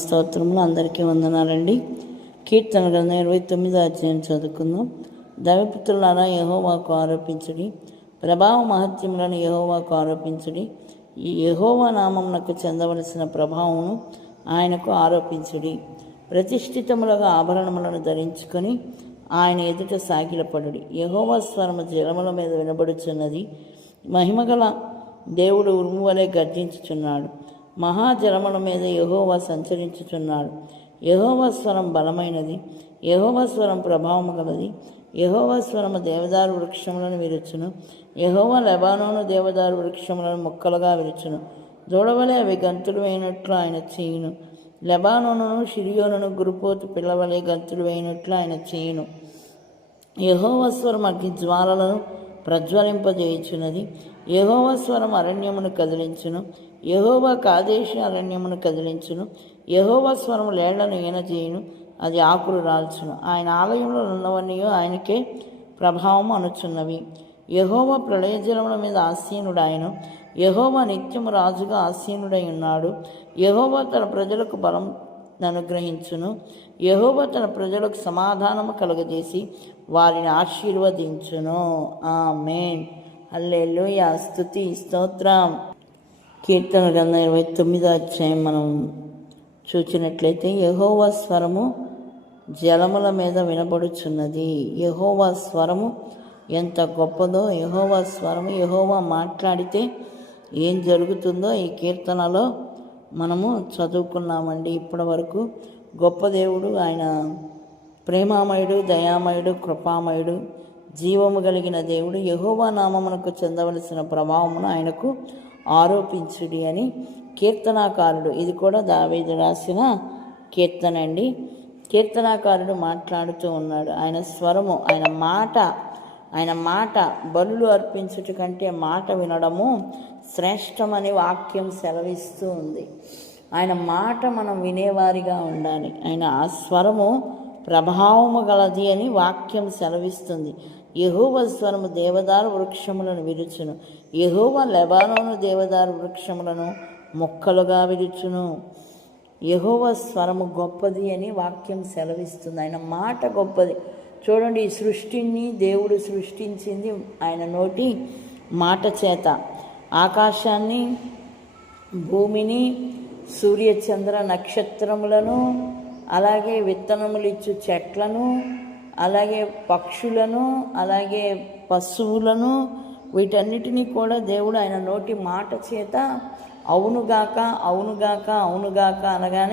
స్తోత్రములు. అందరికీ వందనాలండి. కీర్తన గ్రంథం 29వ అధ్యాయం చదువుకుందాం. దైవపుత్రులారా, యెహోవాకు ఆరోపించుడి, ప్రభావ మహత్యములను యెహోవాకు ఆరోపించుడి. ఈ యెహోవా నామమునకు చెందవలసిన ప్రభావమును ఆయనకు ఆరోపించుడి. ప్రతిష్ఠితములుగా ఆభరణములను ధరించుకొని ఆయన ఎదుట సాగిలపడుడి. యెహోవా స్వరము జలముల మీద వినబడుచున్నది. మహిమగల దేవుడు ఉరుము వలె గర్జించుచున్నాడు. మహాజలముల మీద యెహోవా సంచరించుచున్నాడు. యెహోవా స్వరం బలమైనది, యెహోవా స్వరం ప్రభావము గలది. యెహోవా స్వరము దేవదారు వృక్షములను విరుచును. యెహోవా లెబానోను దేవదారు వృక్షములను ముక్కలుగా విరుచును. దూడవలే అవి గంతులు వేయినట్లు ఆయన చేయును. లెబానోనును షిరియోనును గురుపోతు పిల్లవలే గంతులు వేయినట్లు ఆయన చేయును. యెహోవా స్వరం అగ్ని జ్వాలలను ప్రజ్వలింపజేయుచున్నది. యెహోవా స్వరం అరణ్యమును కదిలించును. యెహోవా కాదేశు అరణ్యమును కదిలించును. యెహోవా స్వరం లేళ్లను ఈనజేయును, అది ఆకులు రాల్చును. ఆయన ఆలయంలో ఉన్నవన్నీ ఆయనకే ప్రభావం అనుచున్నవి. యెహోవా ప్రళయజలముల మీద ఆసీనుడాయను. యెహోవా నిత్యము రాజుగా ఆసీనుడై ఉన్నాడు. యెహోవా తన ప్రజలకు బలం అనుగ్రహించును. యెహోవా తన ప్రజలకు సమాధానము కలుగజేసి వారిని ఆశీర్వదించును. ఆమేన్. హల్లెలూయా. స్తుతి స్తోత్రం. కీర్తన గ్రంథం 29వ అధ్యాయం మనం చూచినట్లయితే, యెహోవా స్వరము జలముల మీద వినబడుచున్నది. యెహోవా స్వరము ఎంత గొప్పదో, యెహోవా స్వరము, యెహోవా మాట్లాడితే ఏం జరుగుతుందో ఈ కీర్తనలో మనము చదువుకున్నామండి. ఇప్పటి వరకు గొప్ప దేవుడు, ఆయన ప్రేమామయుడు, దయామయుడు, కృపామయుడు, జీవము కలిగిన దేవుడు. యెహోవా నామమునకు చెందవలసిన ప్రభావమును ఆయనకు ఆరోపించుడి అని కీర్తనాకారుడు, ఇది కూడా దావీదు రాసిన కీర్తన అండి. కీర్తనాకారుడు మాట్లాడుతూ ఉన్నాడు. ఆయన స్వరము, ఆయన మాట బలులు అర్పించుట కంటే మాట వినడము శ్రేష్టమని వాక్యం సెలవిస్తూ ఉంది. ఆయన మాట మనం వినేవారిగా ఉండాలి. ఆయన ఆ స్వరము ప్రభావము గలది అని వాక్యం సెలవిస్తుంది. యెహోవా స్వరము దేవదారు వృక్షములను విరుచును. యెహోవా లెబానోను దేవదారు వృక్షములను మొక్కలుగా విరుచును. యెహోవా స్వరము గొప్పది అని వాక్యం సెలవిస్తుంది. ఆయన మాట గొప్పది. చూడండి, ఈ సృష్టిని దేవుడు సృష్టించింది ఆయన నోటి మాట చేత. ఆకాశాన్ని, భూమిని, సూర్యచంద్ర నక్షత్రములను, అలాగే విత్తనములిచ్చు చెట్లను, అలాగే పక్షులను, అలాగే పశువులను, వీటన్నిటినీ కూడా దేవుడు ఆయన నోటి మాట చేత అవునుగాక అవునుగాక అవునుగాక అనగానే